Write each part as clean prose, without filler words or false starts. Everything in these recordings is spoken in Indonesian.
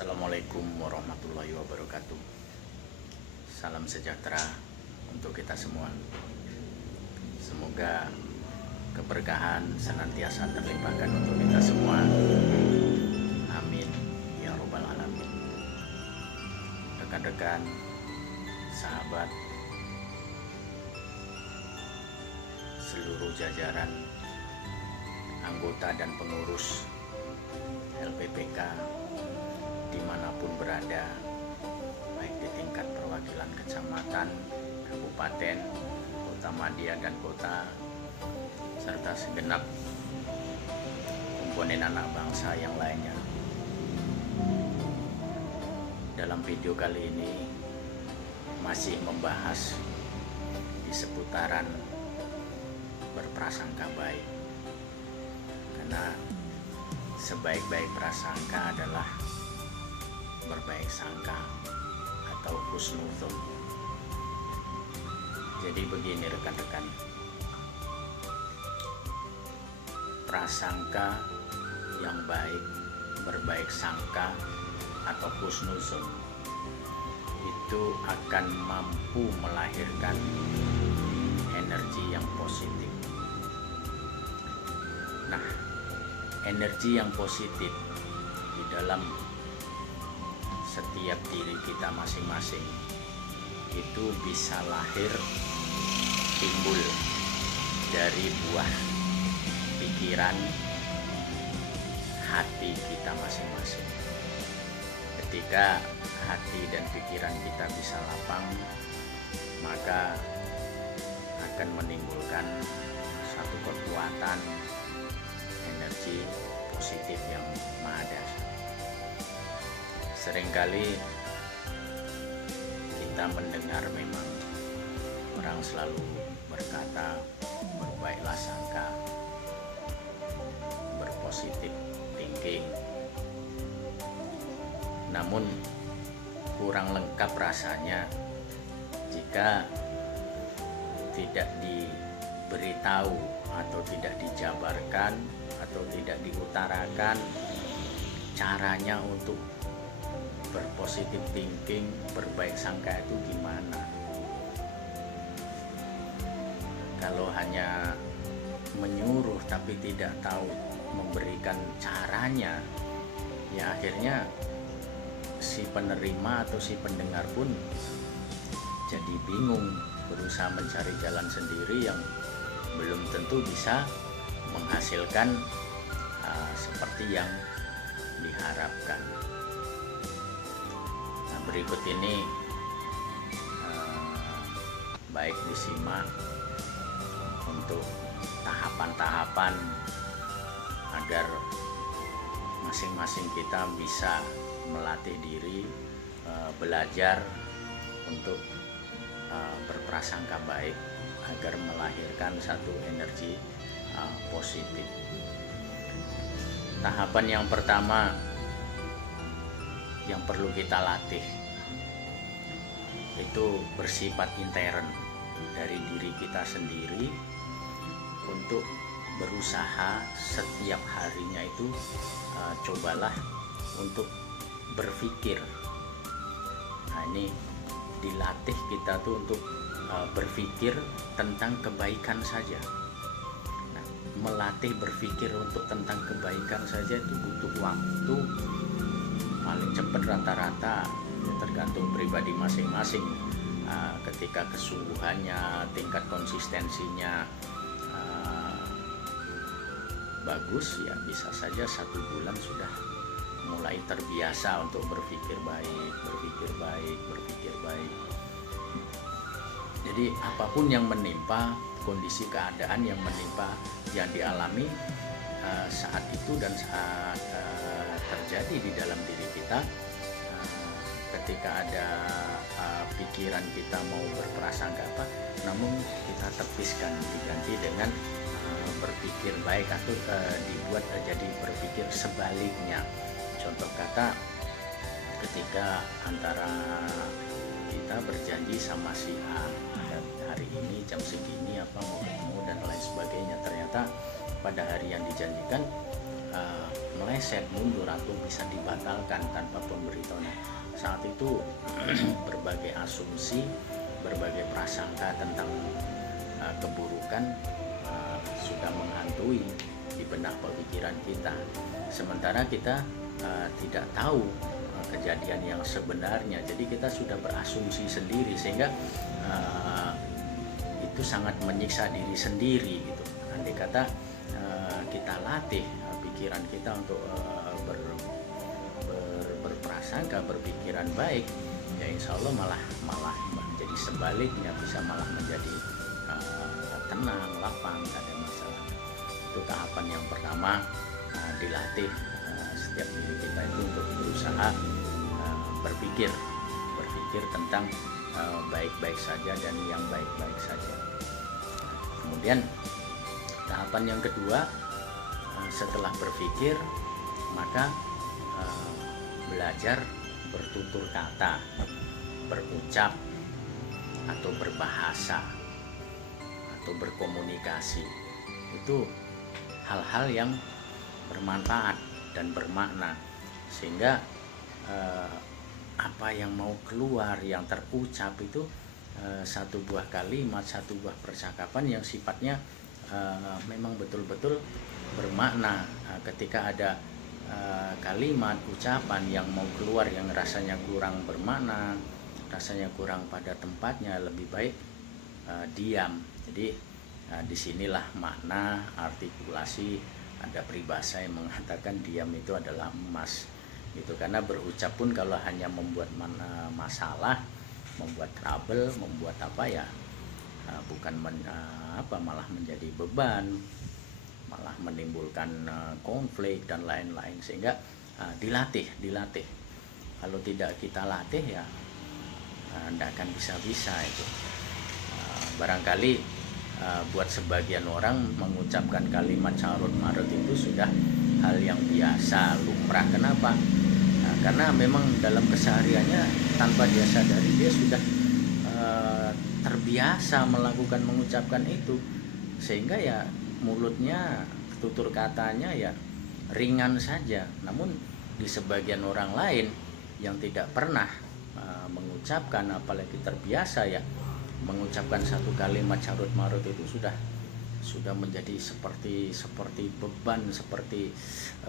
Assalamualaikum warahmatullahi wabarakatuh. Salam sejahtera untuk kita semua. Semoga keberkahan senantiasa terlimpahkan untuk kita semua. Amin ya robbal alamin. Rekan-rekan, sahabat, seluruh jajaran anggota dan pengurus LPPK dimanapun berada, baik di tingkat perwakilan kecamatan, kabupaten, kota madya dan kota, serta segenap komponen anak bangsa yang lainnya. Dalam video kali ini masih membahas di seputaran berprasangka baik, karena sebaik-baik prasangka adalah berbaik sangka atau husnudzon. Jadi begini rekan-rekan, prasangka yang baik, berbaik sangka atau husnudzon itu akan mampu melahirkan energi yang positif. Nah, energi yang positif di dalam setiap diri kita masing-masing itu bisa lahir, timbul dari buah pikiran hati kita masing-masing. Ketika hati dan pikiran kita bisa lapang, maka akan menimbulkan satu kekuatan energi positif yang maha dahsyat. Seringkali kita mendengar memang orang selalu berkata berbaiklah sangka, berpositif thinking. Namun kurang lengkap rasanya jika tidak diberitahu atau tidak dijabarkan atau tidak diutarakan caranya untuk berpositif thinking, berbaik sangka itu gimana. Kalau hanya menyuruh tapi tidak tahu memberikan caranya, ya akhirnya si penerima atau si pendengar pun jadi bingung, berusaha mencari jalan sendiri yang belum tentu bisa menghasilkan seperti yang diharapkan. Nah, berikut ini baik disimak untuk tahapan-tahapan agar masing-masing kita bisa melatih diri, belajar untuk berprasangka baik agar melahirkan satu energi positif. Tahapan yang pertama yang perlu kita latih itu bersifat intern dari diri kita sendiri untuk berusaha setiap harinya itu cobalah untuk berpikir. Nah, ini dilatih kita tuh untuk berpikir tentang kebaikan saja. Nah, melatih berpikir untuk tentang kebaikan saja itu butuh waktu paling cepat rata-rata, ya tergantung pribadi masing-masing. Ketika kesungguhannya, tingkat konsistensinya bagus, ya bisa saja 1 bulan sudah mulai terbiasa untuk berpikir baik. Jadi apapun yang menimpa, kondisi keadaan yang menimpa, yang dialami saat itu dan saat terjadi di dalam diri kita, ketika ada pikiran kita mau berprasangka apa, namun kita tepiskan, diganti dengan berpikir baik atau dibuat jadi berpikir sebaliknya. Contoh kata, ketika antara kita berjanji sama si A, hari ini jam segini apa mau ketemu dan lain sebagainya, ternyata pada hari yang dijanjikan meleset, mundur atau bisa dibatalkan tanpa pemberitahuan. Saat itu berbagai asumsi, berbagai prasangka tentang keburukan sudah menghantui di benak pemikiran kita, sementara kita tidak tahu kejadian yang sebenarnya. Jadi kita sudah berasumsi sendiri, sehingga itu sangat menyiksa diri sendiri gitu. Andai kata kita latih pikiran kita untuk berprasangka, berpikiran baik, ya insya Allah malah menjadi sebaliknya, bisa malah menjadi tenang, lapang, tidak ada masalah. Itu tahapan yang pertama, dilatih setiap diri kita itu untuk berusaha berpikir tentang baik-baik saja dan yang baik-baik saja. Kemudian tahapan yang kedua, setelah berpikir maka belajar bertutur kata, berucap atau berbahasa atau berkomunikasi. Itu hal-hal yang bermanfaat dan bermakna, sehingga apa yang mau keluar, yang terucap itu satu buah kalimat, satu buah percakapan yang sifatnya memang betul-betul bermakna. Ketika ada kalimat, ucapan yang mau keluar yang rasanya kurang bermakna, rasanya kurang pada tempatnya, lebih baik diam. Jadi disinilah makna, artikulasi. Ada peribahasa yang mengatakan diam itu adalah emas gitu, karena berucap pun kalau hanya membuat masalah, membuat trouble, membuat apa ya, bukan malah menjadi beban, malah menimbulkan konflik dan lain-lain. Sehingga dilatih. Kalau tidak kita latih ya tidak akan bisa itu. Barangkali buat sebagian orang mengucapkan kalimat carut marut itu sudah hal yang biasa, lumrah. Kenapa? Karena memang dalam kesehariannya tanpa dia sadari dia sudah terbiasa mengucapkan itu, sehingga ya mulutnya, tutur katanya ya ringan saja. Namun di sebagian orang lain yang tidak pernah mengucapkan, apalagi terbiasa ya mengucapkan satu kalimat carut marut, itu sudah menjadi seperti beban, seperti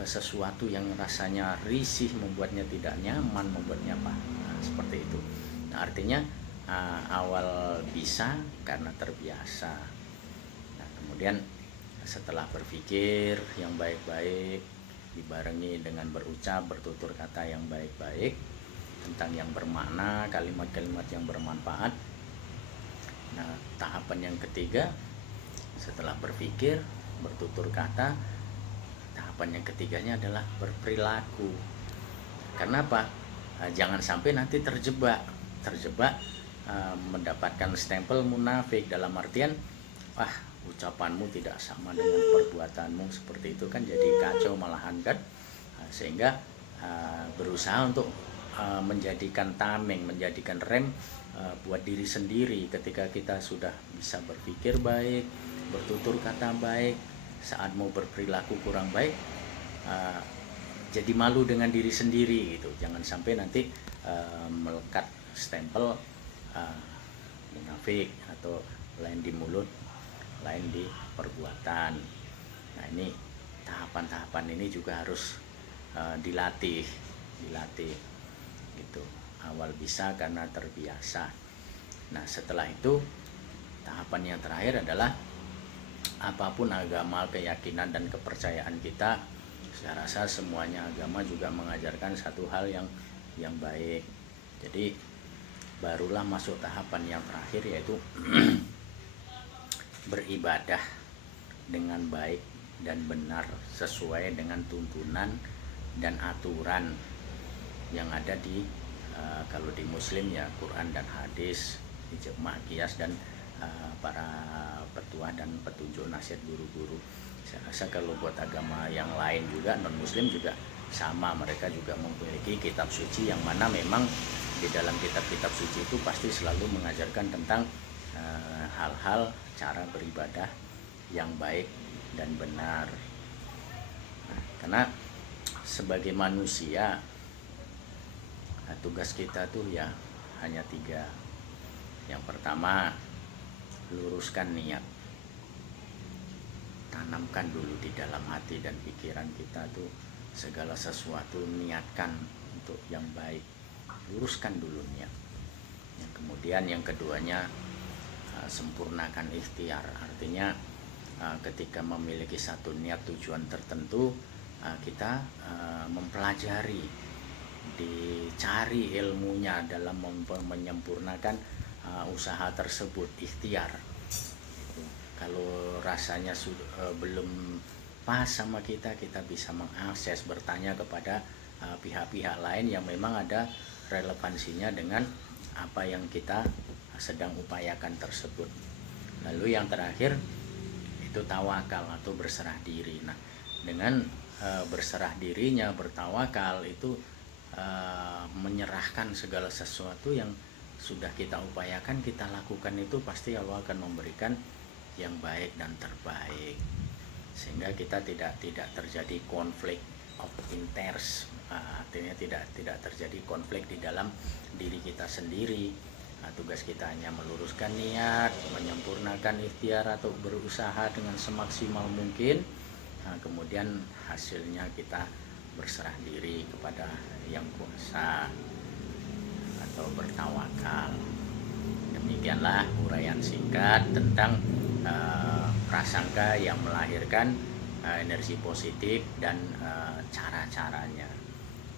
sesuatu yang rasanya risih, membuatnya tidak nyaman, membuatnya apa, seperti itu. Nah, artinya awal bisa karena terbiasa. Nah, kemudian setelah berpikir yang baik-baik dibarengi dengan berucap, bertutur kata yang baik-baik tentang yang bermakna, kalimat-kalimat yang bermanfaat. Nah, tahapan yang ketiga, setelah berpikir, bertutur kata, tahapan yang ketiganya adalah berperilaku. Kenapa? Jangan sampai nanti terjebak mendapatkan stempel munafik, dalam artian ucapanmu tidak sama dengan perbuatanmu, seperti itu kan jadi kacau malahan kan. Sehingga berusaha untuk menjadikan tameng, menjadikan rem buat diri sendiri. Ketika kita sudah bisa berpikir baik, bertutur kata baik, saat mau berperilaku kurang baik, jadi malu dengan diri sendiri gitu. Jangan sampai nanti melekat stempel munafik atau lain di mulut, lain di perbuatan. Nah, ini tahapan-tahapan ini juga harus dilatih gitu. Awal bisa karena terbiasa. Nah, setelah itu tahapan yang terakhir adalah apapun agama, keyakinan dan kepercayaan kita, saya rasa semuanya agama juga mengajarkan satu hal yang baik. Jadi barulah masuk tahapan yang terakhir, yaitu beribadah dengan baik dan benar sesuai dengan tuntunan dan aturan yang ada di kalau di Muslim ya Quran dan hadis, ijma, qiyas, dan para petua dan petunjuk nasihat guru-guru. Saya rasa kalau buat agama yang lain juga, non Muslim juga sama, mereka juga memiliki kitab suci yang mana memang di dalam kitab-kitab suci itu pasti selalu mengajarkan tentang hal-hal cara beribadah yang baik dan benar. Nah, karena sebagai manusia, tugas kita tuh ya hanya 3. Yang pertama, luruskan niat. Tanamkan dulu di dalam hati dan pikiran kita tuh segala sesuatu niatkan untuk yang baik. Luruskan dulu niat. Yang kemudian yang keduanya, sempurnakan ikhtiar. Artinya ketika memiliki satu niat tujuan tertentu, kita mempelajari, dicari ilmunya dalam menyempurnakan usaha tersebut, ikhtiar. Kalau rasanya belum pas sama kita bisa mengakses, bertanya kepada pihak-pihak lain yang memang ada relevansinya dengan apa yang kita sedang upayakan tersebut. Lalu yang terakhir itu tawakal atau berserah diri. Nah, dengan berserah dirinya, bertawakal itu menyerahkan segala sesuatu yang sudah kita upayakan, kita lakukan, itu pasti Allah akan memberikan yang baik dan terbaik, sehingga kita tidak terjadi konflik of interest. Artinya tidak terjadi konflik di dalam diri kita sendiri. Tugas kita hanya meluruskan niat, menyempurnakan ikhtiar atau berusaha dengan semaksimal mungkin. Kemudian hasilnya kita berserah diri kepada yang kuasa atau bertawakal. Demikianlah uraian singkat tentang prasangka yang melahirkan energi positif dan cara-caranya.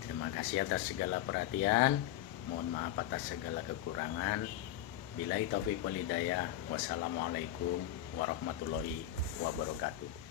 Terima kasih atas segala perhatian. Mohon maaf atas segala kekurangan. Billahi taufiq wal hidayah. Wassalamualaikum warahmatullahi wabarakatuh.